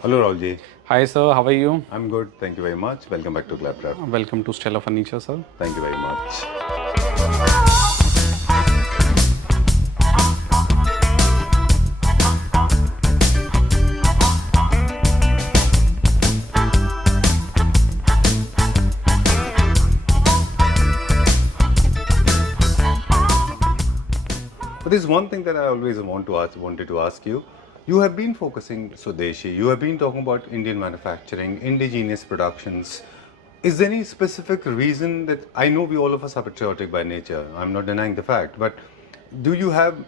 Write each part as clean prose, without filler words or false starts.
Hello, Raulji. Hi sir, how are you? I'm good. Thank you very much. Welcome back to Claptrap. Welcome to Stella Furniture, sir. Thank you very much. But there's one thing that I always wanted to ask you. You have been focusing Swadeshi. You have been talking about Indian manufacturing, indigenous productions. Is there any specific reason that I know we all of us are patriotic by nature? I'm not denying the fact, but do you have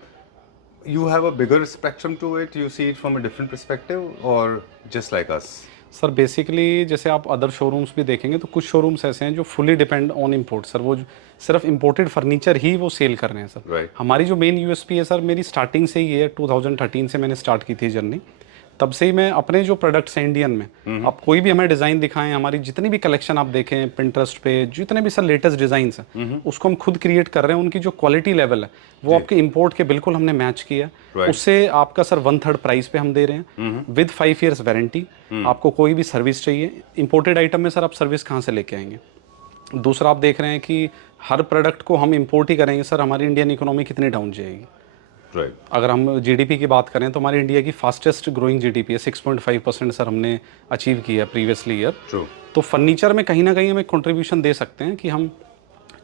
a bigger spectrum to it? You see it from a different perspective, or just like us? Sir basically जैसे आप other showrooms भी देखेंगे तो कुछ showrooms ऐसे हैं जो fully depend on import sir, वो सिर्फ इंपोर्टेड फर्नीचर ही वो सेल कर रहे हैं सर। Right. हमारी जो मेन यूएसपी है सर, मेरी स्टार्टिंग से ही है, 2013 से मैंने स्टार्ट की थी जर्नी। तब से ही मैं अपने जो प्रोडक्ट्स हैं इंडियन में, आप कोई भी हमें डिज़ाइन दिखाएं, हमारी जितनी भी कलेक्शन आप देखें पिंटरेस्ट पे, जितने भी सर लेटेस्ट डिज़ाइंस हैं उसको हम खुद क्रिएट कर रहे हैं। उनकी जो क्वालिटी लेवल है वो आपके इंपोर्ट के बिल्कुल हमने मैच किया है। Right. उससे आपका सर 1/3 प्राइस पे हम दे रहे हैं विद 5 years वारंटी। आपको कोई भी सर्विस चाहिए, इंपोर्टेड आइटम में सर आप सर्विस कहाँ से लेके आएंगे? दूसरा आप देख रहे हैं कि हर प्रोडक्ट को हम इंपोर्ट ही करेंगे सर, हमारी इंडियन इकोनॉमी कितनी डाउन जाएगी? Right. अगर हम जीडीपी की बात करें तो हमारी इंडिया की फास्टेस्ट ग्रोइंग जीडीपी है, 6.5% सर हमने अचीव किया है प्रीवियसली ईयर। True. तो फर्नीचर में कहीं ना कहीं हम एक कंट्रीब्यूशन दे सकते हैं कि हम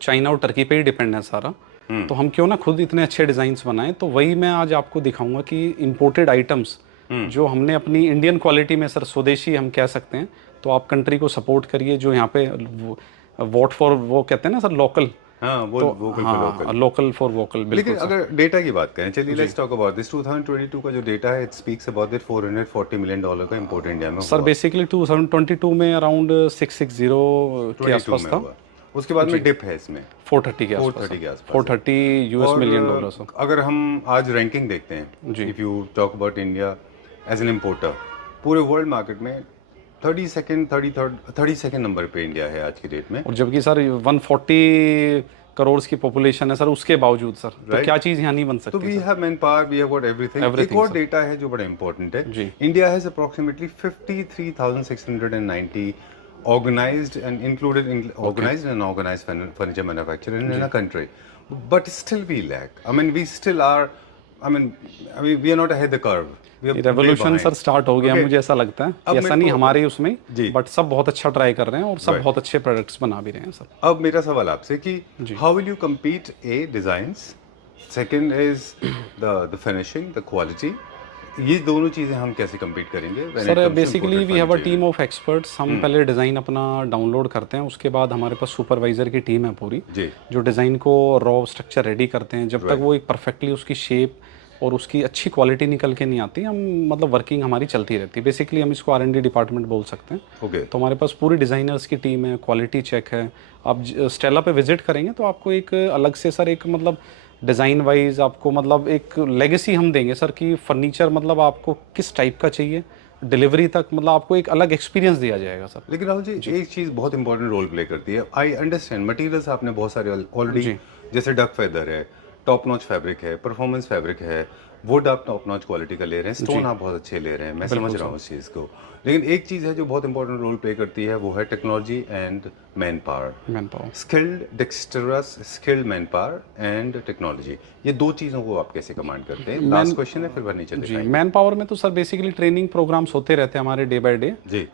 चाइना और टर्की पे ही डिपेंड है सारा, तो हम क्यों ना खुद इतने अच्छे डिज़ाइंस बनाएं। तो वही मैं आज आपको दिखाऊंगा कि इंपोर्टेड आइटम्स जो हमने अपनी इंडियन क्वालिटी में सर स्वदेशी हम कह सकते हैं, तो आप कंट्री को सपोर्ट करिए। जो यहाँ पे वोट फॉर वो कहते हैं ना सर, लोकल, हाँ, वो vocal for local. Local for vocal. लेकिन अगर डेटा की बात करें, चलिए लेट्स टॉक अबाउट दिस 2022 का जो डेटा है, it speaks about that $440 million का इंपोर्ट इंडिया में सर बेसिकली 2022 में अराउंड 660 के आसपास था। उसके बाद में डिप है इसमें 430 के आसपास, 430 के आसपास 430 यूएस मिलियन डॉलर सर। अगर हम आज रैंकिंग देखते हैं, if you talk about India as an importer, पूरे वर्ल्ड मार्केट में 32nd नंबर पे इंडिया है आज की डेट में। और जबकि सर 140 करोड़ की पॉपुलेशन है सर, उसके बावजूद सर तो क्या चीज़ यहाँ नहीं बन सकती? तो we have man power, we have got everything. एक और डेटा है जो बड़ा इंपॉर्टेंट है। India has approximately 53,690 organized and included in organized and unorganized furniture manufacturer in a country, but still we lack. I mean, we still are. I mean, we are not ahead the curve. Revolution sir start हो गया, मुझे ऐसा लगता है कि ऐसा नहीं हमारे उसमें, बट सब बहुत अच्छा ट्राई कर रहे हैं और सब बहुत अच्छे प्रोडक्ट्स बना भी रहे हैं सर। अब मेरा सवाल आपसे कि how will you compete? Uh, designs, second is the finishing, the quality. ये दोनों चीजें हम कैसे कम्पीट करेंगे? Sir basically we have a team of experts. हम पहले डिज़ाइन अपना डाउनलोड करते हैं, उसके बाद हमारे पास सुपरवाइजर की टीम है पूरी जो डिज़ाइन को रॉ स्ट्रक्चर रेडी करते हैं। जब तक वो एक परफेक्टली उसकी शेप और उसकी अच्छी क्वालिटी निकल के नहीं आती, हम मतलब वर्किंग हमारी चलती रहती है। बेसिकली हम इसको R&D डिपार्टमेंट बोल सकते हैं। तो हमारे पास पूरी डिज़ाइनर्स की टीम है, क्वालिटी चेक है। आप स्टेला पे विजिट करेंगे तो आपको एक अलग से सर एक मतलब डिज़ाइन वाइज आपको मतलब एक लेगेसी हम देंगे सर कि फर्नीचर मतलब आपको किस टाइप का चाहिए, डिलीवरी तक मतलब आपको एक अलग एक्सपीरियंस दिया जाएगा सर। लेकिन राहुल जी, एक चीज़ बहुत इंपॉर्टेंट रोल प्ले करती है। आई अंडरस्टैंड मटेरियल्स आपने बहुत सारे ऑलरेडी, जैसे डक फेदर है, टॉप नॉच फैब्रिक है, परफॉर्मेंस फैब्रिक है, वुड आप टॉप नॉच क्वालिटी का ले रहे हैं, स्टोन आप बहुत अच्छे ले रहे हैं, मैं समझ रहा हूँ उस चीज़ को। लेकिन एक चीज़ है जो बहुत इंपॉर्टेंट रोल प्ले करती है, वो है technology and man power. Skilled, dexterous, skilled man power and technology, ये दो चीज़ों को आप कैसे कमांड करते हैं? लास्ट क्वेश्चन है, फिर फर्नीचर दिखाएंगे। मैन पावर में तो सर बेसिकली ट्रेनिंग प्रोग्राम्स होते रहते हैं हमारे डे बाय डे।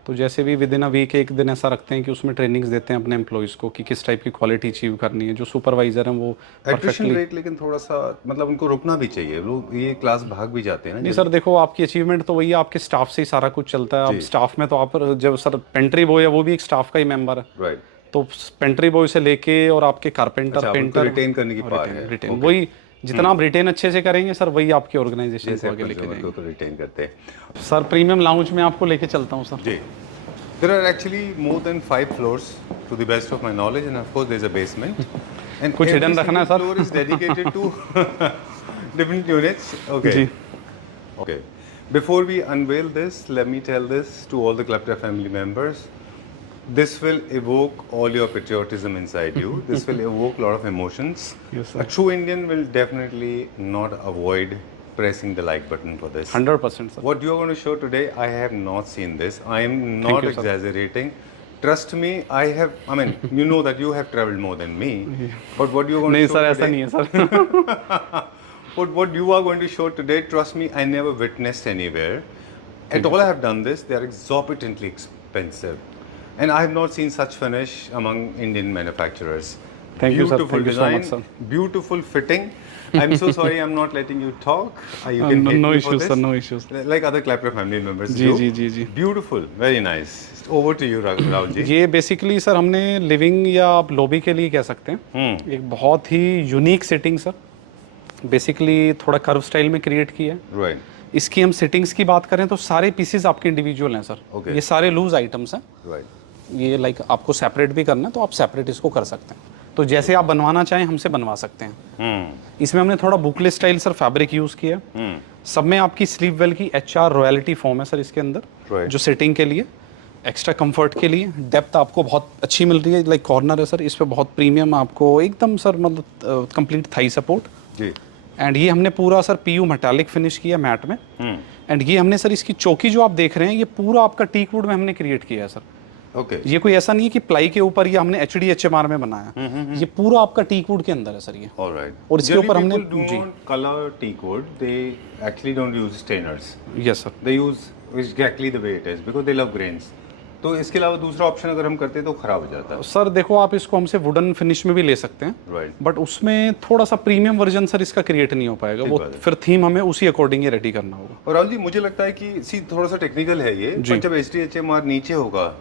तो जैसे भी विद इन अ वीक एक दिन ऐसा रखते हैं कि उसमें ट्रेनिंग्स देते हैं अपने एम्प्लॉइज़ को कि किस टाइप की क्वालिटी अचीव करनी है। जो सुपरवाइजर हैं वो एट्रिशन रेट, लेकिन थोड़ा सा मतलब उनको रुकना भी चाहिए, लोग ये क्लास भाग भी जाते हैं ना। जी सर देखो, आपकी अचीवमेंट तो वही है, आपके स्टाफ से ही सारा कुछ चलता है। अब स्टाफ में तो आप जब सर पेंट्री बॉय है वो भी एक स्टाफ का ही मेंबर है, राइट। तो पेंट्री बॉय से लेके और आपके कारपेंटर, पेंटर, रिटेन करने की पावर है। रिटेन वही जितना आप रिटेन अच्छे से करेंगे सर, वही आपकी ऑर्गेनाइजेशन को आगे लेके जाएंगे। तो रिटेन करते हैं सर। प्रीमियम लाउंज में आपको लेके चलता हूँ सर। जी। There are actually more than 5 floors to the best of my knowledge, and of course there's a basement. And कुछ हिडन रखना है sir. floor is dedicated to different units. Okay. जी। Okay. Before we unveil this, let me tell this to all the Claptrap family members. This will evoke all your patriotism inside you. This will evoke a lot of emotions. Yes, sir. A true Indian will definitely not avoid pressing the like button for this. 100% sir. What you are going to show today, I have not seen this. I am not you, sir. exaggerating. Trust me, I mean, you know that you have traveled more than me. But what you are going नहीं to show sir ऐसा today, नहीं है sir. but what you are going to show today, trust me, I never witnessed anywhere. And all I have done this, they are exorbitantly expensive. And I have not seen such finish among Indian manufacturers. Thank you, sir. Beautiful Thank you so design, much, sir. Beautiful fitting. I'm so sorry I'm not letting you talk. You can No, hate no me for issues, this. sir. No issues. Like other Clapper family members जी do. जी जी जी. Beautiful, very nice. Over to you, Rahul ji. ये basically sir हमने living या आप lobby के लिए कह सकते हैं. एक बहुत ही यूनिक सेटिंग सर. बेसिकली थोड़ा कर्व स्टाइल में क्रिएट किया है. Right. इसकी हम सेटिंग्स की बात करें तो सारे पीसेस आपके इंडिविजुअल हैं सर. Okay. ये सारे लूज आइटम्स हैं. Right. ये लाइक आपको सेपरेट भी करना है तो आप सेपरेट इसको कर सकते हैं. तो जैसे आप बनवाना चाहें हमसे बनवा सकते हैं. इसमें हमने थोड़ा booklet style sir fabric use किया. सब में आपकी स्लीप वेल की HR रॉयल्टी फॉर्म है सर इसके अंदर. Right. जो सेटिंग के लिए एक्स्ट्रा कंफर्ट के लिए डेप्थ आपको बहुत अच्छी मिल रही है. लाइक कॉर्नर है सर, इस पे बहुत प्रीमियम आपको एकदम सर मतलब कंप्लीट थाई सपोर्ट. जी. एंड ये हमने पूरा सर PU मेटालिक फिनिश किया मैट में. एंड ये हमने सर इसकी चौकी जो आप देख रहे हैं ये पूरा आपका टीक वुड में हमने क्रिएट किया है सर. Okay. ये कोई ऐसा नहीं है कि प्लाई के ऊपर ये हमने HD HMR में बनाया. ये पूरा आपका टीक वुड के अंदर है सर ये. All right. और इसके ऊपर हमने जी. Color teak wood. They actually don't use stainers. Yes sir. They use exactly the way it is because they love grains. तो इसके अलावा दूसरा ऑप्शन अगर हम करते तो खराब हो जाता है. सर देखो आप इसको हमसे वुडन फिनिश में भी ले सकते हैं. Right. बट उसमें थोड़ा सा प्रीमियम वर्जन सर इसका क्रिएट नहीं हो पाएगा. वो फिर थीम हमें उसी अकॉर्डिंग ही रेडी करना होगा. और राहुल जी मुझे लगता है कि थोड़ा सा टेक्निकल है ये. पर जब HD HMR नीचे होगा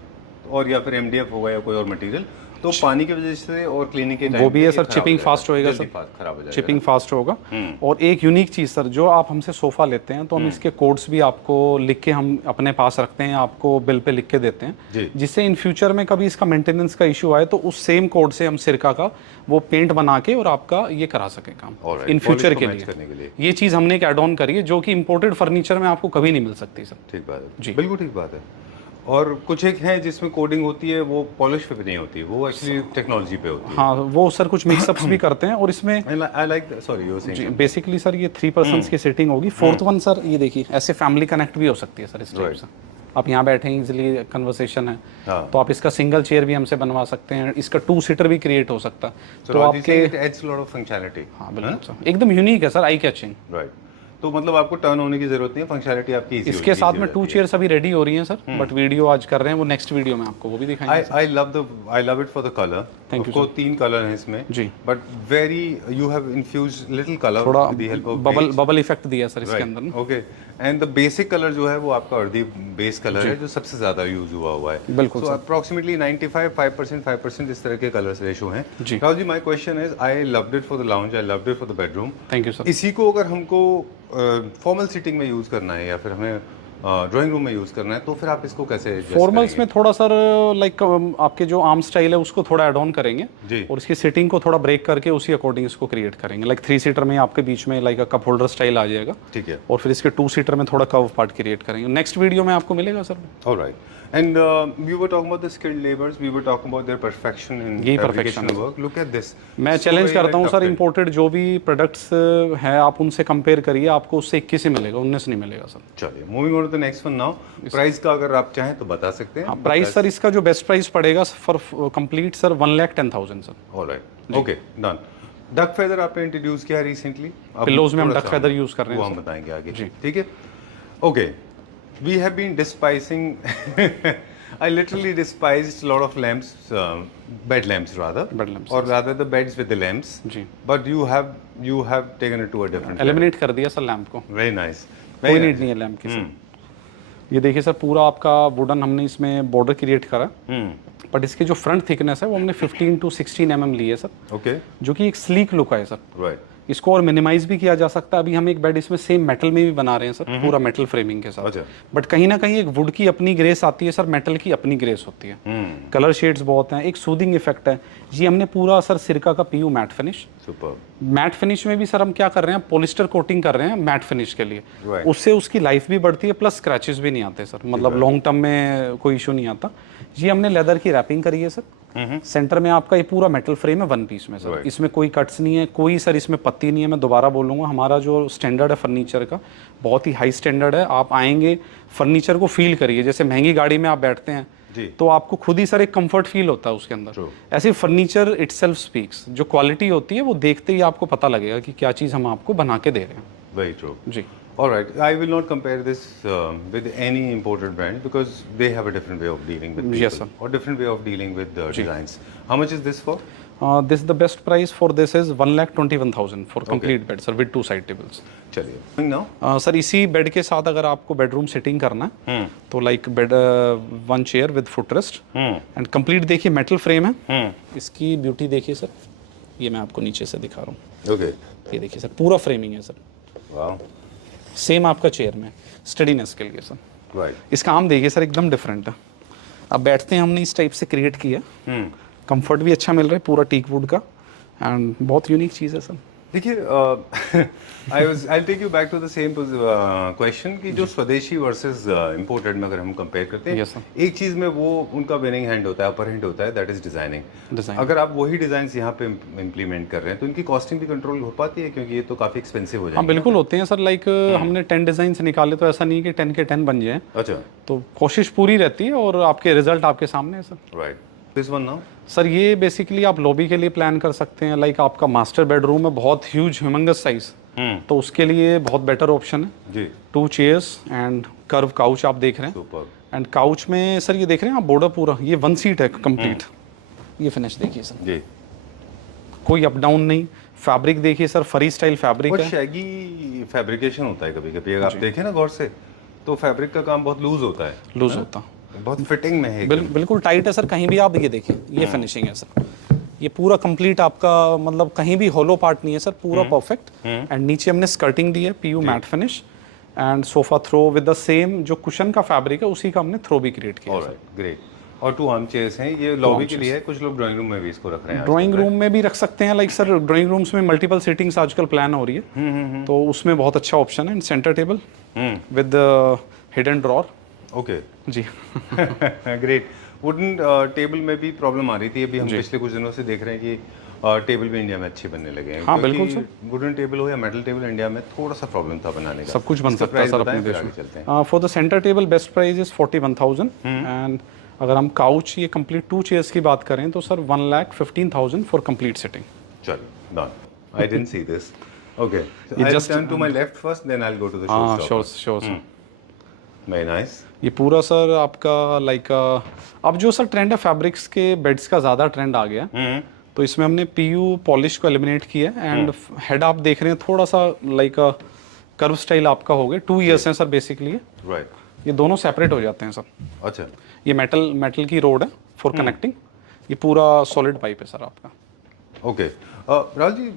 और या फिर MDF होगा या कोई और मटेरियल तो पानी की वजह से और क्लीनिंग के टाइम वो भी है सर. चिपिंग फास्ट होएगा सर. खराब हो जाएगा. चिपिंग फास्ट होगा. और एक यूनिक चीज़ सर, जो आप हमसे सोफ़ा लेते हैं तो हम इसके कोड्स भी आपको लिख के हम अपने पास रखते हैं, आपको बिल पे लिख के देते हैं, जिससे इन फ्यूचर में कभी इसका मेंटेनेंस का इशू आए तो उस सेम कोड से हम सिरका का वो पेंट बना के और आपका ये करा सकें काम इन फ्यूचर के लिए. ये चीज़ हमने एक एड ऑन करी है जो कि इम्पोर्टेड फर्नीचर में आपको कभी नहीं मिल सकती सर. ठीक बात है जी, बिल्कुल ठीक बात है. और कुछ एक है जिसमें कोडिंग होती है वो पॉलिश पे नहीं होती, वो एक्चुअली टेक्नोलॉजी पे होती है. हाँ, वो सर कुछ मिक्सअप्स भी करते हैं. और इसमें I like sorry you saying basically sir ये 3 पर्सन्स की सेटिंग होगी. फोर्थ वन सर ये देखिए ऐसे फैमिली कनेक्ट भी हो सकती है सर इस टाइप से. आप यहाँ बैठे हैं, इजीली कन्वर्सेशन है. तो आप इसका सिंगल चेयर भी हमसे बनवा सकते हैं. इसका 2 सीटर भी क्रिएट हो सकता है. तो आपके एड्स लॉट ऑफ फंक्शनैलिटी. हाँ बिल्कुल सर, एकदम यूनिक है सर, आई कैचिंग. राइट. तो मतलब आपको टर्न होने की जरूरत नहीं है, फंक्शनैलिटी आपकी इजी. इसके साथ में 2 चेयर्स अभी रेडी हो रही हैं सर. बट वीडियो आज कर रहे हैं, वो नेक्स्ट वीडियो में आपको वो भी दिखाएंगे. I love it for the colour. Thank you. 3 colour हैं इसमें जी. But very you have infused little colour थोड़ा with the help of bubble effect दिया सर इसके अंदर. Okay. And the basic colour जो है वो आपका अर्दी बेस कलर है जो सबसे ज्यादा यूज हुआ है. बिल्कुल. सो अप्रोक्सीमेटली 95 5% इस तरह के कलर्स रेशो हैं. जी. Rahul ji my question is I loved it for the lounge, I loved it for the bedroom. Thank you sir. इसी को अगर हमको फॉर्मल सीटिंग में यूज करना है या फिर हमें ड्राइंग रूम में यूज करना है तो फिर आप इसको कैसे फॉर्मल्स में थोड़ा सर लाइक आपके जो आर्म स्टाइल है उसको थोड़ा एड ऑन करेंगे जी. और इसकी सिटिंग को थोड़ा ब्रेक करके उसी अकॉर्डिंग इसको क्रिएट करेंगे. लाइक 3 सीटर में आपके बीच में लाइक कप होल्डर स्टाइल आ जाएगा. ठीक है. और फिर इसके 2 सीटर में थोड़ा कर्व पार्ट क्रिएट करेंगे. नेक्स्ट वीडियो में आपको मिलेगा sir. Alright. And we were talking about the skilled laborers. We were talking about their perfection in fabrication work. Look at this. मैं चैलेंज करता हूँ सर, इंपोर्टेड जो भी प्रोडक्ट्स हैं आप उनसे कंपेयर करिए, आपको उससे 21 ही मिलेगा, 19 नहीं मिलेगा सर. चलिए moving on to the next one now. Price का अगर आप चाहें तो बता सकते हैं. प्राइस सर इसका जो बेस्ट प्राइस पड़ेगा for complete sir 1,10,000 sir. Alright. Okay done. Duck feather आपने इंट्रोड्यूस किया रिसेंटली. पिलोज में हम डक फेदर यूज कर रहे हैं, वो हम बताएंगे आगे. ठीक है. Okay. We have been despising I literally despised a lot of lamps, bed lamps rather. Bed lamps. Or rather the beds with the lamps. जी. But you have taken it to a different. Eliminate कर दिया sir lamp को. Very nice. कोई need नहीं है lamp की sir. ये देखिए सर पूरा आपका वुडन हमने इसमें बॉर्डर क्रिएट करा. बट इसकी जो फ्रंट थिकनेस है वो हमने 15 to 16 mm ली है सर. ओके. जो कि एक स्लीक लुक है सर. राइट. इसको और मिनिमाइज भी किया जा सकता है. अभी हम एक बेड इसमें सेम मेटल में भी बना रहे हैं सर, पूरा मेटल फ्रेमिंग के साथ. बट कहीं ना कहीं एक वुड की अपनी ग्रेस आती है सर, मेटल की अपनी ग्रेस होती है. कलर शेड्स बहुत हैं, एक सूदिंग इफेक्ट है. ये हमने पूरा सर सिरका का PU matte finish. Super. Matte finish में भी सर हम क्या कर रहे हैं, पॉलिस्टर कोटिंग कर रहे हैं मैट फिनिश के लिए. उससे उसकी लाइफ भी बढ़ती है, प्लस स्क्रैचेस भी नहीं आते सर. मतलब लॉन्ग टर्म में कोई इशू नहीं आता. ये हमने लेदर की रैपिंग करी है सर. सेंटर में आपका ये पूरा मेटल फ्रेम है 1 पीस में सर। इसमें कोई कट्स नहीं है, कोई सर इसमें पत्ती नहीं है। मैं दोबारा बोलूँगा, हमारा जो स्टैंडर्ड है फर्नीचर का बहुत ही हाई स्टैंडर्ड है। आप आएंगे, फर्नीचर को फील करिए, जैसे महंगी गाड़ी में आप बैठते हैं तो आपको खुद ही सर एक कंफर्ट फील होता है उसके अंदर। ऐसे फर्नीचर इटसेल्फ स्पीक्स, जो क्वालिटी होती है वो देखते ही आपको पता लगेगा कि क्या चीज़ हम आपको बना के दे रहे हैं। वेरी ट्रू जी। All right, I will not compare this with any imported brand because they have a different way of dealing with people. Yes, sir. Or different way of dealing with designs. How much is this for? This the best price for this is 1,21,000 for complete bed sir with 2 side tables. चलिए now sir इसी bed के साथ अगर आपको bedroom sitting करना है तो like bed 1 chair with footrest and complete देखिए मेटल फ्रेम है। इसकी ब्यूटी देखिए सर, ये मैं आपको नीचे से दिखा रहा हूँ। ओके, ये देखिए सर, पूरा फ्रेमिंग है सर। वाह, सेम आपका चेयर में स्टडीनेस के लिए सर। राइट। इसका आम देखिए सर, एकदम डिफरेंट है। अब बैठते हैं, हमने इस टाइप से क्रिएट किया। कंफर्ट भी अच्छा मिल रहा है, पूरा टीक वुड का, एंड बहुत यूनिक चीज़ है सर। देखिए, I take you back to the same question कि जो स्वदेशी वर्सेस इंपोर्टेड में अगर हम कंपेयर करते हैं, Yes, sir. एक चीज में वो उनका विनिंग हैंड होता है, अपर हैंड होता है, दैट इज डिजाइनिंग। डिजाइन अगर आप वही डिजाइन यहाँ पे इम्प्लीमेंट कर रहे हैं तो इनकी कॉस्टिंग भी कंट्रोल हो पाती है, क्योंकि ये तो काफी एक्सपेंसिव हो हाँ जाएंगे। बिल्कुल होते हैं सर। लाइक हमने 10 डिजाइन निकाले तो ऐसा नहीं कि 10 के 10 बन जाए, अच्छा, तो कोशिश पूरी रहती है और आपके रिजल्ट आपके सामने है sir. Right. This one now sir ये बेसिकली आप लॉबी के लिए प्लान कर सकते हैं। लाइक आपका मास्टर बेडरूम है बहुत ह्यूज ह्यूमंगस साइज, तो उसके लिए बहुत बेटर ऑप्शन है जी। 2 चेयर्स एंड कर्व काउच आप देख रहे हैं। सुपर। एंड काउच में सर ये देख रहे हैं आप, बॉर्डर पूरा ये 1 सीट है कंप्लीट। ये फिनिश देखिए सर, जी। कोई अप डाउन नहीं। फैब्रिक देखिए सर, फरी स्टाइल फैब्रिक और है। शैगी फैब्रिकेशन होता है कभी कभी, अगर आप देखें ना गौर से, तो फैब्रिक का काम बहुत लूज होता है, लूज होता, बहुत फिटिंग में है। बिल्कुल टाइट है सर। कहीं भी आप ये देखिए, ये फिनिशिंग है सर। ये पूरा कंप्लीट आपका, मतलब कहीं भी होलो पार्ट नहीं है सर, पूरा परफेक्ट। एंड नीचे हमने स्कर्टिंग दी है PU matte finish, and sofa throw with the same जो कुशन का फैब्रिक है उसी का हमने थ्रो भी क्रिएट किया है। Alright, great. और 2 आर्म चेयर्स हैं, ये लॉबी के लिए है, कुछ लोग ड्राइंग रूम में भी इसको रख रहे हैं। ड्राइंग रूम में भी रख सकते हैं। लाइक सर ड्राइंग रूम्स में मल्टीपल सीटिंग्स आजकल प्लान हो रही है, तो उसमें बहुत अच्छा ऑप्शन है। Centre table with hidden drawer. Okay जी। ग्रेट। वुडन टेबल में भी प्रॉब्लम आ रही थी, अभी हम पिछले कुछ दिनों से देख रहे हैं कि टेबल भी इंडिया में अच्छे बनने लगे हैं। हाँ बिल्कुल सर। वुडन टेबल हो या मेटल टेबल, इंडिया में थोड़ा सा प्रॉब्लम था बनाने का। सब कुछ बन सकता है सर अपने देश में। चलते हैं। For the centre table best price is 41,000 and अगर हम काउच ये कंप्लीट 2 चेयर्स की बात करें तो सर 1,15,000 फॉर कंप्लीट सिटिंग। चलो done. I didn't see this. Okay, It just turn to my left first, then I will go to the हाँ sure sir. Very nice. ये पूरा सर आपका लाइक अब जो सर ट्रेंड है fabrics के beds का ज़्यादा ट्रेंड आ गया, तो इसमें हमने पीयू पॉलिश को एलिमिनेट किया एंड हेड आप देख रहे हैं थोड़ा सा लाइक कर्व स्टाइल आपका हो गया। 2 इयर्स हैं सर बेसिकली। राइट। ये दोनों सेपरेट हो जाते हैं सर। अच्छा, ये मेटल की रोड है फॉर कनेक्टिंग। ये पूरा सॉलिड पाइप है सर आपका। Okay Rahul ji,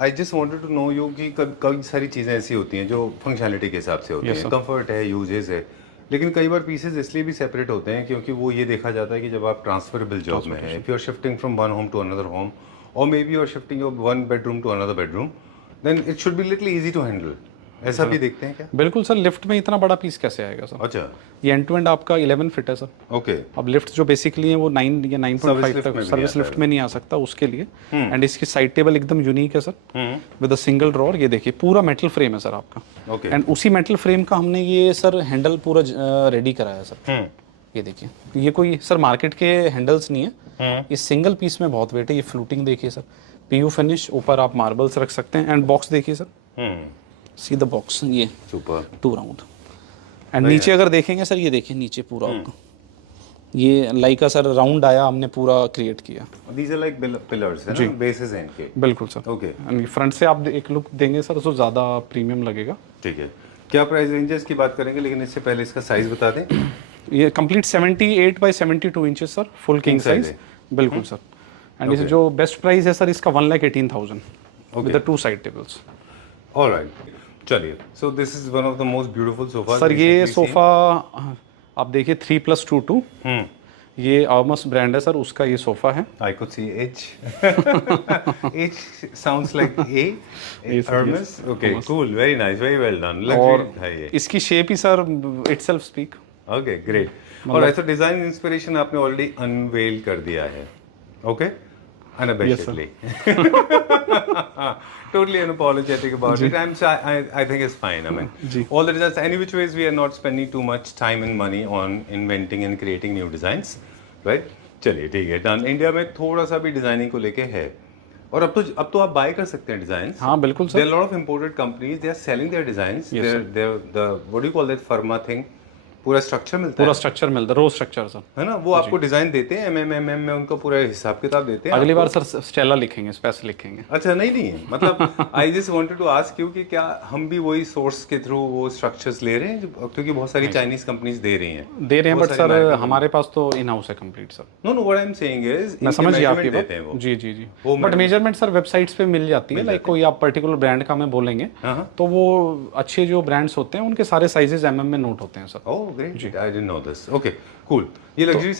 I just wanted to know you कि कई सारी चीज़ें ऐसी होती हैं जो फंक्शनैलिटी के हिसाब से होती हैं, कंफर्ट है, यूजेज है, लेकिन कई बार पीसेज इसलिए भी सेपरेट होते हैं क्योंकि वो ये देखा जाता है कि जब आप ट्रांसफरेबल जॉब में है, if you are shifting from one home to another home, और may be you are shifting your one bedroom to another bedroom, then it should be little easy to handle. ऐसा भी देखते हैं क्या? बिल्कुल sir. Lift में इतना बड़ा पीस कैसे आएगा सर? अच्छा, ये एंड टू एंड आपका 11 फीट है सर। ओके। अब लिफ्ट जो बेसिकली है वो 9 या 9.5 तक सर्विस लिफ्ट में नहीं आ सकता उसके लिए। एंड इसकी साइड टेबल एकदम यूनिक है sir with a single drawer. ये देखिए पूरा मेटल फ्रेम है सर आपका। ओके। एंड उसी मेटल फ्रेम का हमने ये सर हैंडल पूरा रेडी कराया सर। ये देखिए, ये कोई सर मार्केट के हैंडल्स नहीं है, ये सिंगल पीस में बहुत वेट है। ये फ्लूटिंग देखिए सर, पीयू फिनिश, ऊपर आप मार्बल्स रख सकते हैं। एंड बॉक्स देखिए सर, सी द बॉक्स, ये सुपर 2 राउंड। एंड नीचे अगर देखेंगे सर, ये देखिए नीचे पूरा आपको ये लाइक सर राउंड आया, हमने पूरा क्रिएट किया। दीज आर लाइक पिलर्स है ना, बेसिस हैं इनके। बिल्कुल सर। ओके। एंड फ्रंट से आप एक लुक देंगे सर तो ज़्यादा प्रीमियम लगेगा। ठीक है, क्या प्राइस रेंजेस की बात करेंगे, लेकिन इससे पहले इसका साइज बता दें। ये complete 78 by 72 inches sir, full king size. बिल्कुल सर। एंड इस जो बेस्ट प्राइस है सर इसका 1,18,000 with the 2 side tables. Alright, चलिए। So this is one of the most beautiful sofa sir. ये सोफा आप देखिए 3+2 ये आर्मस ब्रांड है सर, उसका ये सोफा है। I could see H H sounds like a arms. Okay, cool, very nice, very well done. Luxury है ये। इसकी शेप ही sir itself speak. Okay, great. और ऐसा डिजाइन इंस्पिरेशन आपने ऑलरेडी अनवेल कर दिया है, Okay, unabashedly. Totally unapologetic about it. I think it's fine. I mean, all the designs, any which ways, we are not spending too much time and money on inventing and creating new designs, right? चलिए ठीक है, done. India में थोड़ा सा भी designing को लेके है, और अब तो आप बाय कर सकते हैं डिजाइन। हाँ बिल्कुल sir. There are lot of imported companies, they are selling their designs, there the what do you call that, फर्मा थिंग, पूरा स्ट्रक्चर मिलता है। पूरा स्ट्रक्चर मिलता है, रो स्ट्रक्चर सर, है ना? वो आपको डिजाइन देते हैं, एमएम में उनका पूरा हिसाब किताब देते हैं। अगली बार सर स्टेला लिखेंगे, स्पेस लिखेंगे। अच्छा, नहीं मतलब I just wanted to ask you कि क्या हम भी वही सोर्स के थ्रू वो स्ट्रक्चर्स ले रहे हैं, क्योंकि बहुत सारी चाइनीज कंपनीज दे रही हैं, बट सर हमारे पास तो इन हाउस है complete sir. Know what I am saying is, मैं समझ गया आपकी देते हैं वो। जी बट मेजरमेंट सर वेबसाइट्स पे मिल जाती है, लाइक कोई आप पर्टिकुलर ब्रांड का हमें बोलेंगे तो वो अच्छे जो ब्रांड्स होते हैं उनके सारे साइजेस एमएम में नोट होते हैं sir. Oh great, I didn't know this. Okay cool. ये लग्जरी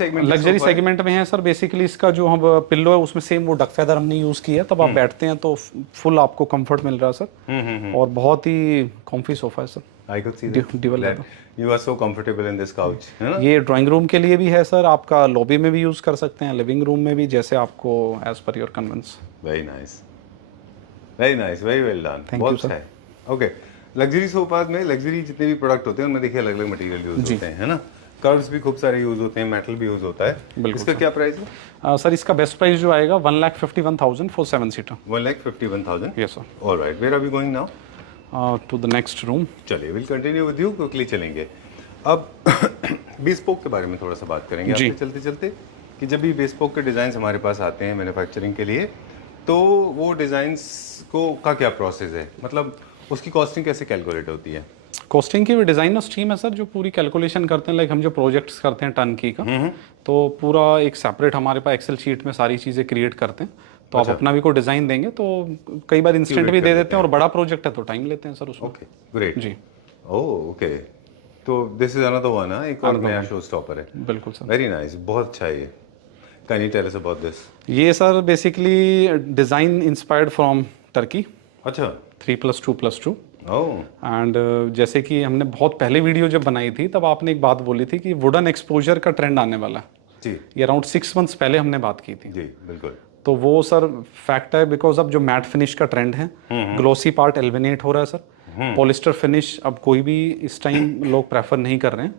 सेगमेंट में है सर। बेसिकली इसका जो हम पिल्लो है उसमें सेम वो डक फेदर हमने यूज किया, तब आप बैठते हैं तो फुल आपको कंफर्ट मिल रहा है सर, और बहुत ही कॉम्फी सोफा है sir. I could see that. You are so comfortable in this couch, है ना? ये ड्राइंग रूम के लिए भी है सर, आपका लॉबी में भी यूज कर सकते हैं, लिविंग रूम में भी, जैसे आपको एज पर your convenience. Very nice, very well done, बहुत अच्छा है। ओके, लग्जरी सोफाज में लग्जरी जितने भी प्रोडक्ट होते हैं उनमें देखिए अलग अलग मटेरियल यूज होते हैं, है ना? कर्व्स भी खूब सारे यूज होते हैं, मेटल भी यूज होता है। इसका क्या प्राइस है? सर इसका बेस्ट प्राइस जो आएगा 1,51,000 for 7 seater. 1,51,000? Yes sir. Alright, where are we going now? To the next room. चलिए, will continue with you, quickly चलेंगे। अब बेस्पोक के बारे में थोड़ा सा बात करेंगे आपसे चलते चलते, कि जब भी बेस्पोक के डिज़ाइंस हमारे पास आते हैं मैन्युफैक्चरिंग के लिए, तो वो डिज़ाइंस को का क्या प्रोसेस है, मतलब उसकी कॉस्टिंग कैसे कैलकुलेट होती है? कॉस्टिंग की भी डिज़ाइनर स्ट्रीम है सर, जो पूरी कैलकुलेशन करते हैं, लाइक हम जो प्रोजेक्ट्स करते हैं टर्न की का, तो पूरा एक सेपरेट हमारे पास एक्सेल शीट में सारी चीज़ें क्रिएट करते हैं। तो आप अपना भी कोई डिज़ाइन देंगे तो कई बार इंस्टेंट भी दे देते हैं, और बड़ा प्रोजेक्ट है तो टाइम लेते हैं सर उसमें। ओके ग्रेट जी। ओके, तो दिस इज अनदर वन, एक और नया शो स्टॉपर है। बिल्कुल सर। वेरी नाइस, बहुत अच्छा है ये। Can you tell us about this? ये sir basically design inspired from Turkey. अच्छा। 3+2+2। एंड जैसे कि हमने बहुत पहले वीडियो जब बनाई थी तब आपने एक बात बोली थी कि वुडन एक्सपोजर का ट्रेंड आने वाला है जी। ये अराउंड 6 मंथ्स पहले हमने बात की थी जी, बिल्कुल। तो वो सर फैक्ट है, बिकॉज अब जो मैट फिनिश का ट्रेंड है, ग्लोसी पार्ट एलिमिनेट हो रहा है सर, पॉलिस्टर फिनिश अब कोई भी इस टाइम लोग प्रेफर नहीं कर रहे हैं,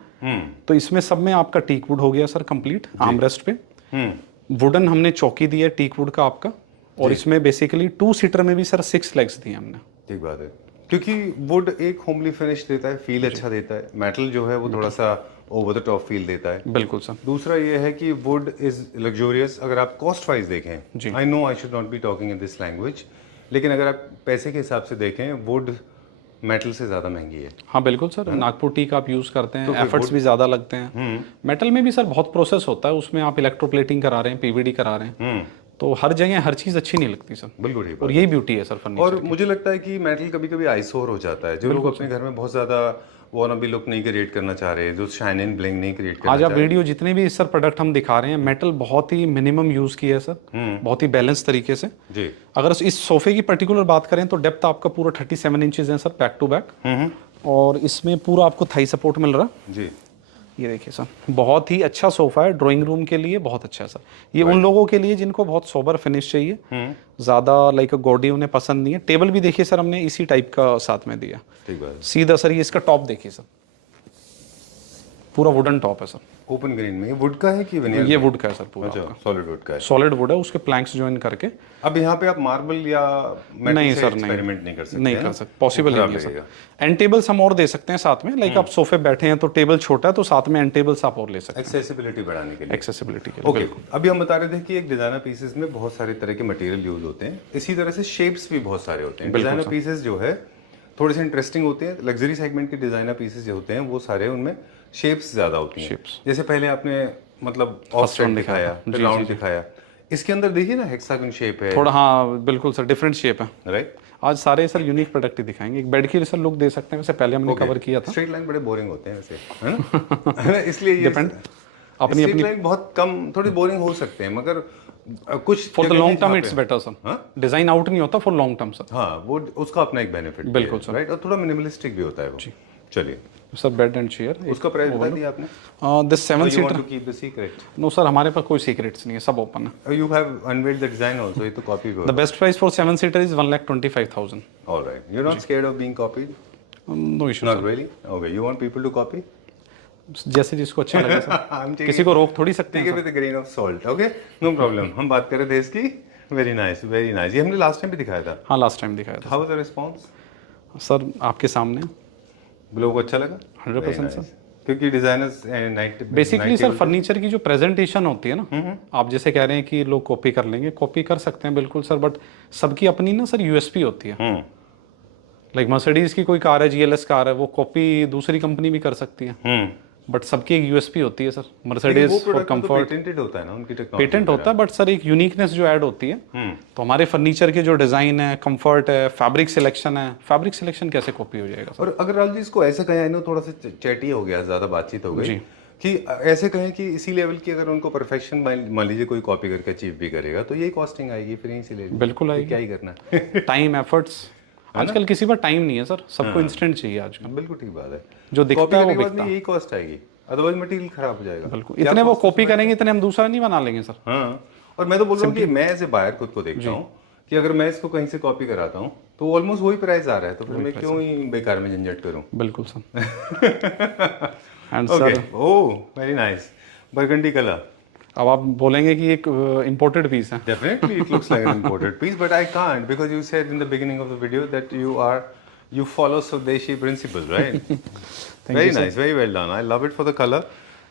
तो इसमें सब में आपका टीक वुड हो गया सर कंप्लीट। आर्मरेस्ट पे वुडन हमने चौकी दी है टीक वुड का आपका, और इसमें बेसिकली 2 सीटर में भी सर 6 लेग्स दिए हमने। ठीक बात है, क्योंकि वुड एक होमली फिनिश देता है, फील अच्छा देता है। मेटल जो है वो थोड़ा सा ओवर द टॉप फील देता है। बिल्कुल सर। दूसरा ये है कि वुड इज लग्जोरियस। अगर आप कॉस्ट वाइज देखें, I know I should not be talking in this language, लेकिन अगर आप पैसे के हिसाब से देखें, वुड मेटल से ज़्यादा महंगी है। हाँ बिल्कुल सर, नागपुर टीक आप यूज़ करते हैं, एफर्ट्स भी ज़्यादा लगते हैं। मेटल में भी सर बहुत प्रोसेस होता है, उसमें आप इलेक्ट्रोप्लेटिंग करा रहे हैं, पीवीडी करा रहे हैं, तो हर जगह हर चीज़ अच्छी नहीं लगती सर। बिल्कुल ठीक। और यही ब्यूटी है सर फर्नीचर। और मुझे लगता है कि मेटल कभी कभी आइसोर हो जाता है। जो लोग अपने घर में बहुत ज़्यादा वॉनबी लुक नहीं क्रिएट करना चाह रहे, जो शाइन एंड ब्लिंग नहीं क्रिएट करना आज आप वीडियो जितने भी सर प्रोडक्ट हम दिखा रहे हैं, मेटल बहुत ही मिनिमम यूज़ किया है सर, बहुत ही बैलेंस तरीके से जी। अगर इस सोफे की पर्टिकुलर बात करें तो डेप्थ आपका पूरा 37 इंचेस है सर, बैक टू बैक, और इसमें पूरा आपको थाई सपोर्ट मिल रहा है जी। ये देखिए सर, बहुत ही अच्छा सोफा है, ड्राइंग रूम के लिए बहुत अच्छा है सर। ये उन लोगों के लिए जिनको बहुत सोबर फिनिश चाहिए, ज़्यादा लाइक गॉडी उन्हें पसंद नहीं है। टेबल भी देखिए सर, हमने इसी टाइप का साथ में दिया, ठीक है। सीधा सर, ये इसका टॉप देखिए सर, पूरा वुडन टॉप है सर, ओपन ग्रेन में। वुड का है कि विनियर? ये वुड का है सर पूरा। अच्छा, सॉलिड वुड का है। सॉलिड वुड है, उसके प्लैंक्स ज्वाइन करके। अब यहाँ पे आप मार्बल या मेटल नहीं से सर, एक्सपेरिमेंट नहीं कर सकते, नहीं कर सकते, पॉसिबल नहीं है सर। एंड टेबल्स हम और दे सकते हैं साथ में, लाइक आप सोफे बैठे हैं तो टेबल छोटा है तो साथ में एंड टेबल्स आप और ले सकते हैं, एक्सेसिबिलिटी बढ़ाने के लिए। एक्सेसिबिलिटी के लिए। ओके, अभी हम बता रहे थे कि एक डिजाइनर पीसेस में बहुत सारे तरह के मटेरियल यूज होते हैं, इसी तरह से शेप्स भी बहुत सारे होते हैं। डिजाइनर पीसेस जो है थोड़े से इंटरेस्टिंग होते हैं। लग्जरी सेगमेंट के डिजाइनर पीसेस जो होते हैं वो सारे उनमें शेप्स ज्यादा होती हैं। जैसे पहले आपने मतलब ऑफसेट दिखाया, फिर राउंड दिखाया, इसके अंदर देखिए ना हेक्सागन शेप है थोड़ा। हाँ बिल्कुल सर, डिफरेंट शेप है, राइट। आज सारे सर यूनिक प्रोडक्ट ही दिखाएंगे। एक बेड की सर लुक दे सकते हैं, वैसे पहले हमने कवर किया था। स्ट्रेट लाइन बड़े बोरिंग होते हैं वैसे, है ना? इसलिए ये डिपेंड अपनी स्ट्रेट लाइन बहुत कम, थोड़ी बोरिंग हो सकते हैं, मगर कुछ for the long term it's better sir. Design out नहीं होता फॉर लॉन्ग टर्म सर। हाँ, वो उसका अपना एक बेनिफिट बिल्कुल सर, राइट। और थोड़ा मिनिमलिस्टिक भी होता है वो। चलिए सर बेड एंड चेयर उसका प्राइस बता दिया आपने? This 7 You want seater to keep the secret? No sir हमारे पास कोई सीक्रेट्स नहीं है, सब ओपन है। You have unveiled the design also. ये तो copy the best price for 7 seater is 1,25,000। All right. You're not scared of being copied? No issue Not really. Okay. You want people to copy? जैसे जिसको अच्छा लगे sir. I'm taking किसी को रोक थोड़ी सकते Take हैं it with a grain of salt. Okay? No problem. हम बात करें देश की। Very nice. Very nice. ये हमने लास्ट टाइम भी दिखाया था। हाँ लास्ट टाइम दिखाया था How was the response? Sir, आपके सामने लोगों को अच्छा लगा? 100% सर। क्योंकि designers night basically sir furniture की जो प्रेजेंटेशन होती है ना, आप जैसे कह रहे हैं कि लोग कॉपी कर लेंगे, कॉपी कर सकते हैं बिल्कुल सर, बट सबकी अपनी ना सर यूएसपी होती है। लाइक मर्सिडीज की कोई कार है, जीएलएस कार है, वो कॉपी दूसरी कंपनी भी कर सकती है, बट सबकी एक यूएसपी होती है sir. Mercedes for comfort patented होता है ना, उनकी टेक्नोलॉजी पेटेंट होता है, बट सर एक यूनिकनेस जो ऐड होती है। तो हमारे फर्नीचर के जो डिजाइन है, कंफर्ट है, फैब्रिक सिलेक्शन है, फैब्रिक सिलेक्शन कैसे कॉपी हो जाएगा सर? और अगर राहुल जी इसको ऐसे कहें, आई नो थोड़ा सा चैटी हो गया, ज्यादा बातचीत हो गई, कि ऐसे कहें कि इसी लेवल की अगर उनको परफेक्शन मान लीजिए कोई कॉपी करके अचीव भी करेगा तो यही कॉस्टिंग आएगी, फिर यहीं से ले बिल्कुल आएगी। क्या ही करना है। टाइम एफर्ट्स, आजकल किसी पर टाइम नहीं है सर, सबको इंस्टेंट चाहिए आजकल। बिल्कुल ठीक बात है, जो दिखता है वो कॉपी बिकता है। यही कॉस्ट आएगी, अदरवाइज मटेरियल खराब हो जाएगा। बिल्कुल, इतने वो कॉपी करेंगे इतने हम दूसरा नहीं बना लेंगे सर। हाँ, और मैं तो बोल रहा हूँ कि मैं एज ए बायर खुद को देखता हूँ कि अगर मैं इसको कहीं से कॉपी कराता हूँ तो ऑलमोस्ट वही प्राइस आ रहा है, तो फिर मैं क्यों ही बेकार में झंझट करूँ। बिल्कुल sir. And sir oh very nice, burgundy colour. अब आप बोलेंगे कि एक इंपोर्टेड पीस है। Definitely it looks like an imported piece, but I can't because you said in the beginning of the video that you follow Swadeshi principles, right? Very nice, very well done. I love it for the color.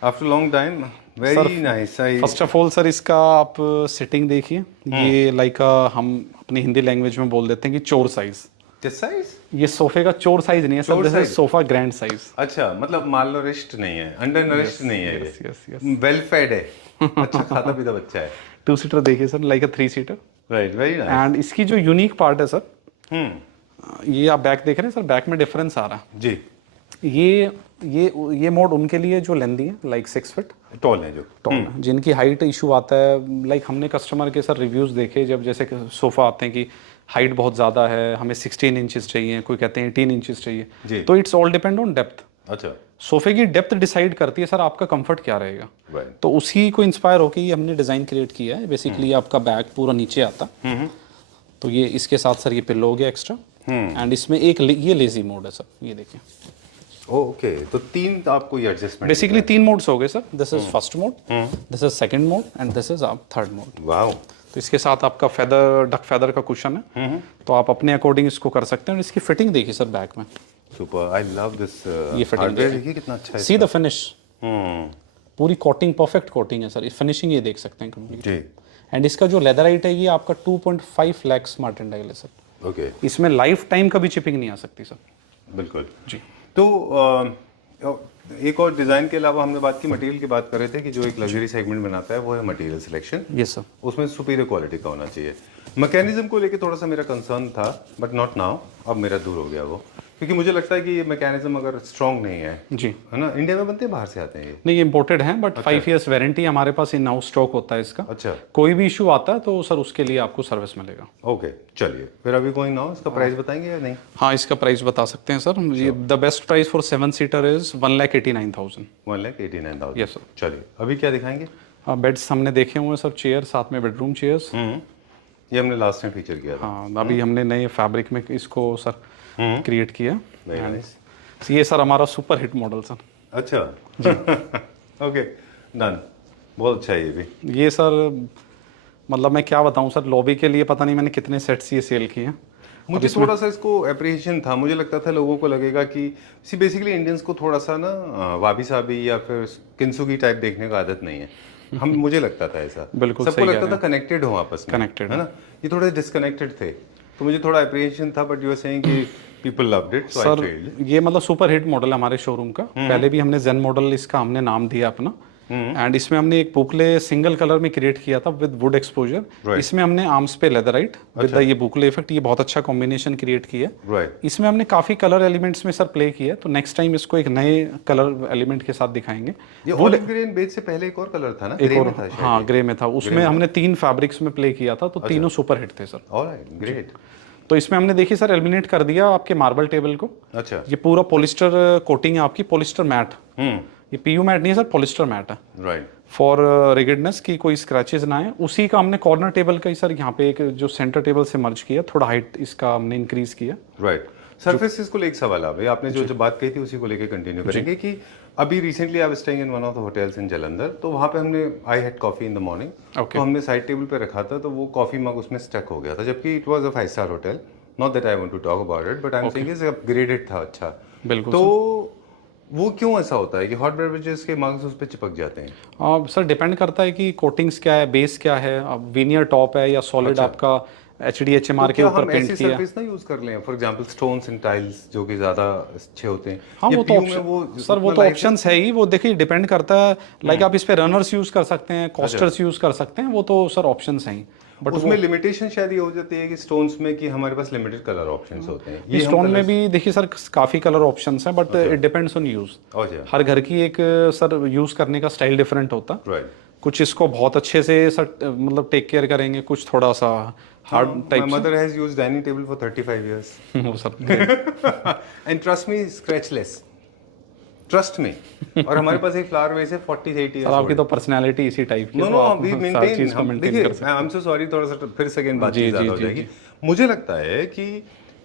After a long time, very nice. First of all sir इसका आप sitting देखिए, ये like हम अपनी Hindi language में बोल देते हैं कि चोर साइज। किस साइज? ये सोफे का चोर साइज नहीं है sir, this is sofa grand size. अच्छा, मतलब माल नरिश्ड नहीं है, अंडर नरिश्ड नहीं है, yes yes yes, well fade है, अच्छा खाता पीता बच्चा है। 2 सीटर देखिए sir, like a 3 seater. Right, very nice. And इसकी जो यूनिक पार्ट है सर, ये आप बैक देख रहे हैं सर, बैक में डिफरेंस आ रहा है जी। ये मोड उनके लिए जो लेंदी है, लाइक 6 फीट टॉल है, जो टॉल है, जिनकी हाइट इशू आता है। लाइक हमने कस्टमर के सर रिव्यूज देखे, जब जैसे सोफा आते हैं कि हाइट बहुत ज़्यादा है, हमें 16 इंचेस चाहिए, कोई कहते हैं 18 इंचेस चाहिए, तो it's all depend on depth. अच्छा, सोफे की डेप्थ डिसाइड करती है सर आपका कंफर्ट क्या रहेगा। तो उसी को इंस्पायर होकर ये हमने डिज़ाइन क्रिएट किया है। बेसिकली आपका बैग पूरा नीचे आता, तो ये इसके साथ सर ये पिल्लो हो गया एक्स्ट्रा, एंड इसमें एक ये लेजी मोड है सर, ये देखिए। ओके, तो 3 आपको ये एडजस्टमेंट, बेसिकली 3 मोड्स हो गए sir. This is first mode, this is second mode, and this is आप थर्ड मोड। वाओ। तो इसके साथ आपका फेदर, डक फेदर का कुशन है, तो आप अपने अकॉर्डिंग इसको कर सकते हैं। और इसकी फिटिंग देखिए सर बैक में, सुपर, आई लव दिस। ये फिटिंग देखिए कितना अच्छा है, सी द फिनिश, पूरी कोटिंग, परफेक्ट कोटिंग है सर। इस फिनिशिंग ये देख सकते हैं कंप्लीट जी। एंड इसका जो लेदर हाइट है ये आपका 2.5 लाख स्मार्ट एंड डायल है सर। ओके, इसमें लाइफ टाइम कभी चिपिंग नहीं आ सकती सर। बिल्कुल जी। तो एक और डिजाइन के अलावा हमने बात की, मटेरियल की बात कर रहे थे कि जो एक लग्जरी सेगमेंट बनाता है वो है मटेरियल सिलेक्शन। Yes sir. उसमें सुपीरियर क्वालिटी का होना चाहिए। मैकेनिज्म को लेके थोड़ा सा मेरा कंसर्न था, बट नॉट नाउ, अब मेरा दूर हो गया वो, क्योंकि मुझे लगता है कि ये मैकेनिज्म अगर स्ट्रॉन्ग नहीं है, जी, है ना, इंडिया में बनते हैं, बाहर से आते हैं ये? नहीं, ये इम्पोर्टेड है, बट 5 इयर्स वारंटी हमारे पास इन हाउस स्टॉक होता है इसका। अच्छा, कोई भी इशू आता है तो सर उसके लिए आपको सर्विस मिलेगा। ओके, चलिए फिर अभी गोइंग नाउ, इसका प्राइस बताएंगे या नहीं? हाँ, इसका प्राइस बता सकते हैं सर। ये the best price for 7 seater is 1,89,000। 1,89,000। Yes sir. चलिए अभी क्या दिखाएंगे? बेड्स हमने देखे हुए हैं सर, चेयर, साथ में बेडरूम चेयर्स। ये हमने लास्ट टाइम फीचर किया था। हाँ, अभी हमने नए फैब्रिक में इसको सर क्रिएट किया। Very nice. ये सर हमारा सुपर हिट मॉडल सर। अच्छा, ओके, डन, बहुत अच्छा है ये भी। ये सर मतलब मैं क्या बताऊं सर, लॉबी के लिए पता नहीं मैंने कितने सेट्स ये सेल किए हैं। मुझे थोड़ा सा इसको अप्रिशिएशन था, मुझे लगता था लोगों को लगेगा कि बेसिकली इंडियंस को थोड़ा सा ना वाबी साबी या फिर किंसुगी टाइप देखने का आदत नहीं है। हम मुझे लगता था ऐसा, बिल्कुल सबको लगता था कनेक्टेड हो आपस में, कनेक्टेड है ना, ये थोड़े डिस्कनेक्टेड थे, तो मुझे थोड़ा अप्रिशिएशन था, बट यू आर सेइंग कि people loved it, so I failed. ये मतलब सुपर हिट मॉडल है हमारे शोरूम का। पहले भी हमने जेन मॉडल इसका हमने नाम दिया अपना, एंड इसमें हमने एक बुकले सिंगल कलर में क्रिएट किया था विद वुड एक्सपोजर। इसमें हमने आर्म्स पे लेदराइट विद ये बुकले इफेक्ट, ये बहुत अच्छा कॉम्बिनेशन क्रिएट किया। इसमें हमने काफी कलर एलिमेंट्स में सर प्ले किया, तो नेक्स्ट टाइम इसको एक नए कलर एलिमेंट के साथ दिखाएंगे। ये ऑलिव ग्रीन बेज से पहले एक और कलर था ना, एक और, हाँ, ग्रे में था। उसमें हमने 3 फैब्रिक्स में प्ले किया था, तो तीनों सुपर हिट थे सर। Alright, great. तो इसमें हमने देखिए सर एलिमिनेट कर दिया आपके मार्बल टेबल को। अच्छा। ये पूरा पॉलिस्टर कोटिंग है आपकी, पॉलिस्टर मैट। ये पीयू मैट नहीं है सर, पॉलिस्टर मैट है। राइट। फॉर रिगिडनेस की कोई स्क्रैचेस ना आए, उसी का हमने कॉर्नर टेबल का ही सर यहाँ पे एक जो सेंटर टेबल से मर्ज किया, थोड़ा हाइट इसका हमने इंक्रीज किया। राइट। सरफेसेस को लेकर सवाल आ गया, आपने जो बात कही थी उसी को लेकर कंटिन्यू करेंगे कि अभी रिसेंटली आप staying in one of the hotels in Jalandhar, तो वहाँ पे हमने I had coffee in the morning, तो हमने साइड टेबल पे रखा था, तो वो कॉफी मग उसमें स्टक हो गया था, जबकि it was a five star hotel. Not that I want to talk about it, but I am saying it's upgraded था। अच्छा, बिल्कुल। तो वो क्यों ऐसा होता है कि हॉट बेवरेजेस के मग्स उस पर चिपक जाते हैं? सर डिपेंड करता है कि कोटिंग्स क्या है, बेस क्या है, अब वीनियर टॉप है या सॉलिड आपका HDHMR के ऊपर पेंट किया है। सरफेस ना यूज कर लें, for example stones and tiles जो कि ज्यादा अच्छे होते हैं। हाँ वो तो ऑप्शन सर, वो तो ऑप्शंस है ही, वो देखिए डिपेंड करता है। लाइक आप इस पे रनर्स यूज कर सकते हैं, कॉस्टर्स यूज कर सकते हैं, वो तो सर ऑप्शंस हैं ही। बट उसमें लिमिटेशन शायद ये हो जाती है कि स्टोन्स में कि हमारे पास लिमिटेड कलर ऑप्शंस होते हैं। ये स्टोन में भी देखिए सर काफी कलर ऑप्शंस हैं, but it depends on use. हर घर की एक सर यूज करने का स्टाइल डिफरेंट होता है। राइट। कुछ इसको बहुत अच्छे से सर मतलब टेक केयर करेंगे, कुछ थोड़ा सा hard type. My mother has used dining table for 35 years. वो sir and trust me, scratchless, trust me. और हमारे पास एक फ्लावर वेस है 40-80 इयर्स। सर आपकी तो पर्सनालिटी इसी टाइप की। नो नो, वी मेंटेन, हम देखिए, आई एम सो सॉरी, थोड़ा सा फिर सेकंड बात ज्यादा हो जाएगी। मुझे लगता है कि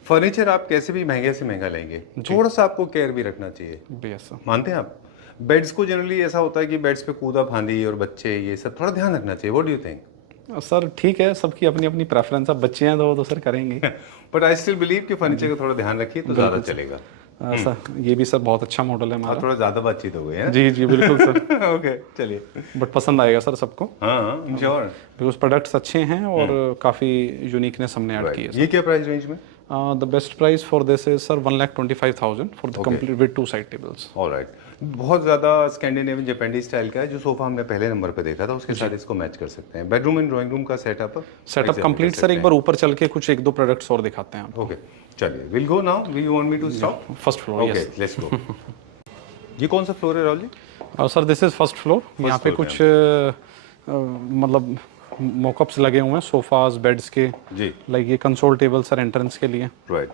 फर्नीचर आप कैसे भी महंगे से महंगा लेंगे, थोड़ा सा आपको केयर भी रखना चाहिए। मानते हैं आप? बेड्स को जनरली ऐसा होता है कि बेड्स पे कूदा फांदी और बच्चे, ये सब थोड़ा ध्यान रखना चाहिए। What do you think? Sir ठीक है, सबकी अपनी अपनी प्रेफरेंस। अब बच्चे हैं तो सर करेंगे। बट आई स्टिल बिलीव कि फर्नीचर का थोड़ा ध्यान रखिए तो ज्यादा चलेगा। सर ये भी सर बहुत अच्छा मॉडल है हमारा। थोड़ा ज्यादा बातचीत हो गई है। जी जी बिल्कुल सर। ओके चलिए, बट पसंद आएगा सर सबको। हाँ श्योर, बिकॉज प्रोडक्ट्स अच्छे हैं और काफी यूनिकनेस हमने ऐड की है। ये क्या प्राइस रेंज में? The best price for this is sir 1,25,000 for the complete with 2 side tables. Alright. बहुत ज्यादा स्कैंडिनेवियन जापानीज स्टाइल का है, जो सोफा हमने पहले नंबर पे देखा था उसके साथ इसको मैच कर सकते हैं। बेडरूम एंड ड्राइंग रूम का सेटअप कंप्लीट सर। एक बार ऊपर चल के कुछ 1-2 प्रोडक्ट्स और दिखाते हैं। ओके चलिए, will go now. We want me to stop first floor? Okay let's go. ये कौन सा फ्लोर है Rahul ji? Sir this is first floor. यहाँ पे कुछ मतलब मॉकअप्स लगे हुए हैं सोफाज बेड्स के जी। लाइक ये कंसोल टेबल सर एंट्रेंस के लिए। राइट।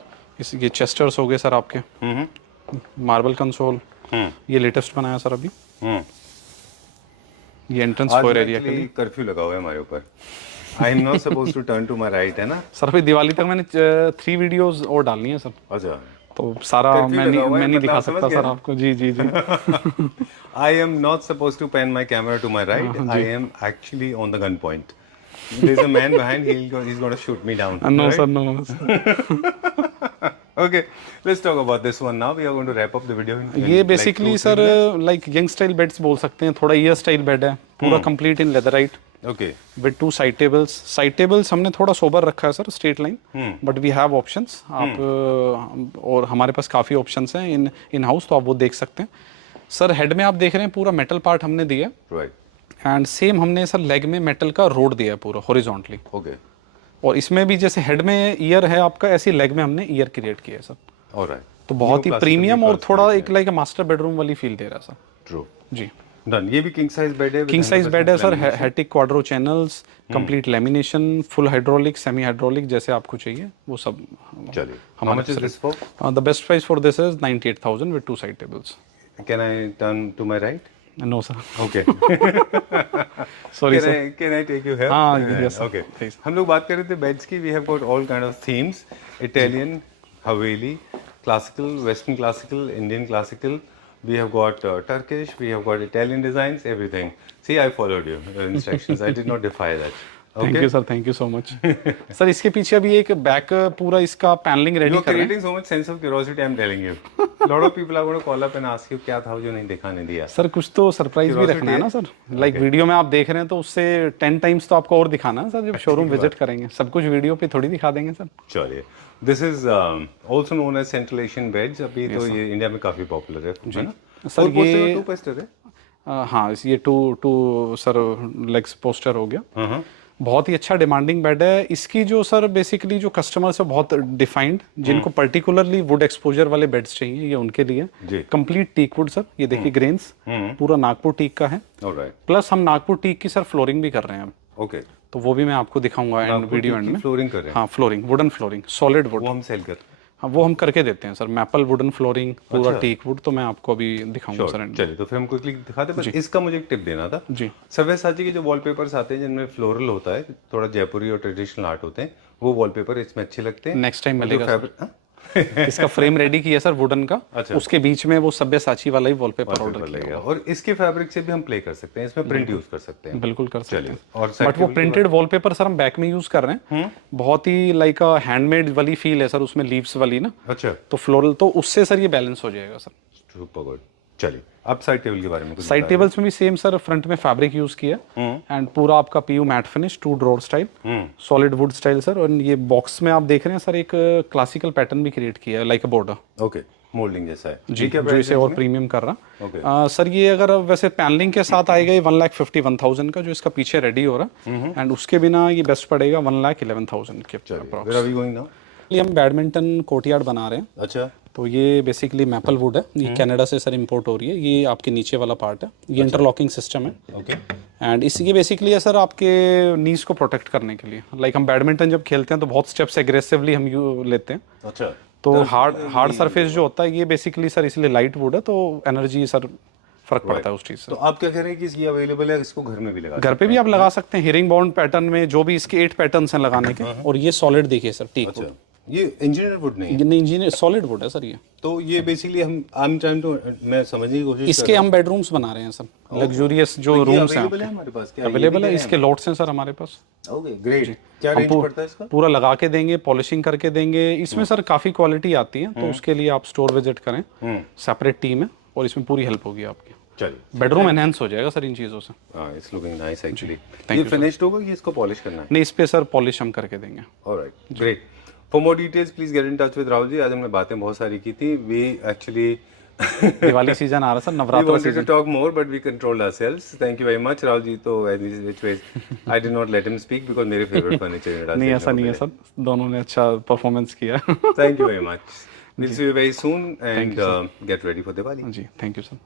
ये चेस्टर्स हो गए सर आपके, मार्बल कंसोल। ये लेटेस्ट बनाया सर अभी। ये एंट्रेंस फोयर एरिया के लिए। कर्फ्यू लगा हुआ है हमारे ऊपर। I am not supposed to turn to my right, है ना सर? अभी दिवाली तक मैंने 3 वीडियोस और डालनी है सर। अच्छा, तो सारा मैं नहीं दिखा सकता सर आपको। जी जी जी। I am not supposed to pan my camera to my right. I am actually on the gun point. There's a man behind. He's going to shoot me down. No right? sir, no. Okay, let's talk about this one now. We are going to wrap up the video. ये basically sir like young style beds बोल सकते हैं, थोड़ा ईयर style bed है, पूरा complete in leatherite. Okay, with 2 side tables. Side tables हमने थोड़ा सोबर रखा है sir, straight line, but we have options. आप और हमारे पास काफ़ी ऑप्शंस हैं इन हाउस, तो आप वो देख सकते हैं सर। हेड में आप देख रहे हैं पूरा मेटल पार्ट हमने दिया है। राइट। एंड सेम हमने सर लेग में मेटल का रोड दिया है पूरा हॉरिजॉन्टली। ओके। और इसमें भी जैसे हेड में ईयर है आपका, ऐसी लेग में हमने ईयर क्रिएट किया है सर। ऑलराइट। तो बहुत ही प्रीमियम और थोड़ा एक लाइक मास्टर बेडरूम वाली फील दे रहा है सर। ट्रू जी। डन। ये भी किंग साइज बेड है। किंग साइज बेड है sir. Hettich quadro channels, complete lamination, full hydraulic, semi hydraulic, जैसे आपको चाहिए वो सब। चलिए, हमारे the best price for this is 98,000 with 2 side tables. Can I turn to my right? No sir. Okay. Sorry sir. Can I take you here? Yes sir. Okay. Please. हम लोग बात कर रहे थे बेड्स की. We have got all kind of themes: Italian, Haveli, classical, Western classical, Indian classical. We have got Turkish. We have got Italian designs. Everything. See, I followed your instructions. I did not defy that. Thank you sir, thank you so much sir. इसके पीछे अभी एक back पूरा इसका panelling ready कर रहे हैं। creating so much sense of curiosity, I'm telling you. Lot of people are going to call up and ask you क्या था जो नहीं दिखाने दिया। सर कुछ तो सरप्राइज भी रखना है ना सर। लाइक वीडियो में आप देख रहे हैं तो उससे 10 टाइम्स तो आपको और दिखाना है सर। जब शोरूम विजिट करेंगे सब कुछ वीडियो पे थोड़ी दिखा देंगे सर। चलिए, this is also known as central Asian beds. अभी तो ये इंडिया में काफी पॉपुलर है ना सर। ये 2 पोस्टर है। हाँ, ये 2 सर लेग्स पोस्टर हो गया। बहुत ही अच्छा डिमांडिंग बेड है। इसकी जो सर बेसिकली जो कस्टमर्स है बहुत डिफाइंड, जिनको पर्टिकुलरली वुड एक्सपोजर वाले बेड्स चाहिए, ये उनके लिए कंप्लीट टीक वुड सर। ये देखिए ग्रेन्स पूरा नागपुर टीक का है। ऑलराइट। प्लस हम नागपुर टीक की सर फ्लोरिंग भी कर रहे हैं। ओके, तो वो भी मैं आपको दिखाऊंगा एंड वीडियो एंड में। फ्लोरिंग कर रहे हैं? हाँ, flooring, wooden flooring, solid wood. वो हम सेल कर। हाँ, वो हम करके देते हैं सर, मैपल वुडन फ्लोरिंग, पूरा टीक वुड, तो मैं आपको अभी दिखाऊंगा सर एंड। चलिए, तो फिर हम क्विकली दिखाते हैं, पर इसका मुझे एक टिप देना था जी। सव्यसाची के जो वॉलपेपर्स आते हैं जिनमें फ्लोरल होता है, थोड़ा जयपुरी और ट्रेडिशनल आर्ट होते हैं, वो वॉलपेपर इसमें अच्छे लगते हैं। नेक्स्ट टाइम मिलेगा सर। हाँ? इसका फ्रेम रेडी किया सर वुडन का। अच्छा। उसके बीच में वो सब्यसाची वाला ही वॉलपेपर ऑर्डर किया लगेगा, और इसके फैब्रिक से भी हम प्ले कर सकते हैं, इसमें प्रिंट यूज कर सकते हैं। बिल्कुल कर सकते हैं। और बट वो प्रिंटेड वॉलपेपर सर हम बैक में यूज कर रहे हैं, बहुत ही लाइक हैंडमेड वाली फील है सर उसमें, लीव्स वाली ना। अच्छा, तो फ्लोरल, तो उससे सर ये बैलेंस हो जाएगा सर। Super good. चलिए, अब साइड टेबल के बारे में कुछ साइड टेबल्स में भी सेम सर, फ्रंट में फैब्रिक यूज किया एंड पूरा आपका PU matte finish, 2 drawer style, solid wood style sir. और ये बॉक्स में आप देख रहे हैं सर, एक क्लासिकल पैटर्न भी क्रिएट किया है, लाइक अ बॉर्डर। ओके, मोल्डिंग जैसा है जी, क्या जो इसे और प्रीमियम कर रहा। Okay. सर ये अगर वैसे पैनलिंग के साथ आएगा ये 1,51,000 का, जो इसका पीछे रेडी हो रहा है, एंड उसके बिना ये बेस्ट पड़ेगा 1,11,000 के approx. Where are we going now? ये हम बैडमिंटन कोर्टयार्ड बना रहे हैं। अच्छा, तो ये बेसिकली मैपल वुड है, ये कनाडा से सर इंपोर्ट हो रही है। ये आपके नीचे वाला पार्ट है, ये इंटरलॉकिंग सिस्टम है। ओके, एंड इस ये बेसिकली है सर आपके नीज को प्रोटेक्ट करने के लिए। लाइक हम बैडमिंटन जब खेलते हैं तो बहुत स्टेप्स एग्रेसिवली हम लेते हैं, अच्छा, तो हार्ड सरफेस जो होता है ये बेसिकली सर इसलिए लाइट वुड है, तो एनर्जी सर फर्क पड़ता है उस चीज़ से। तो आप क्या कह रहे हैं कि ये अवेलेबल है, इसको घर में भी लगा घर पे भी आप लगा सकते हैं, हियरिंग बाउंड पैटर्न में, जो भी इसके 8 पैटर्न्स हैं लगाने के। और ये सॉलिड देखिए सर, टीक वुड, ये इंजीनियर वुड नहीं है? ये इंजीनियर सॉलिड वुड है सर ये। तो ये बेसिकली हम आम टाइम तो मैं समझने की कोशिश इसके हम बेडरूम्स बना रहे हैं सर, लग्जूरियस जो रूम्स हैं अवेलेबल है हमारे पास, क्या अवेलेबल है, इसके लॉट्स हैं सर हमारे पास। Okay, great. क्या रेंज पड़ता है इसका? पूरा लगा के देंगे, पॉलिशिंग करके देंगे। इसमें सर काफ़ी क्वालिटी आती है, तो उसके लिए आप स्टोर विजिट करें, सेपरेट टीम है और इसमें पूरी हेल्प होगी आपकी। चलिए, बेडरूम एनहांस हो जाएगा सर इन चीज़ों से। हाँ, इट्स लुकिंग नाइस एक्चुअली। ये फिनिश्ड होगा कि इसको पॉलिश करना है? नहीं, इस पे सर पॉलिश हम करके देंगे। Alright, great. For more details please get in touch with Rahul ji. आज हमने बातें बहुत सारी की थी। वी एक्चुअली दिवाली सीजन आ रहा है sir, Navratra season. To talk more but we controlled ourselves. Thank you very much Rahul ji. तो which ways I did not let him speak because मेरे फेवरेट फर्नीचर। नहीं, ऐसा नहीं है सर, दोनों ने अच्छा परफॉर्मेंस किया। Thank you very much. Will see you very soon and get ready for Diwali. जी, थैंक यू सर।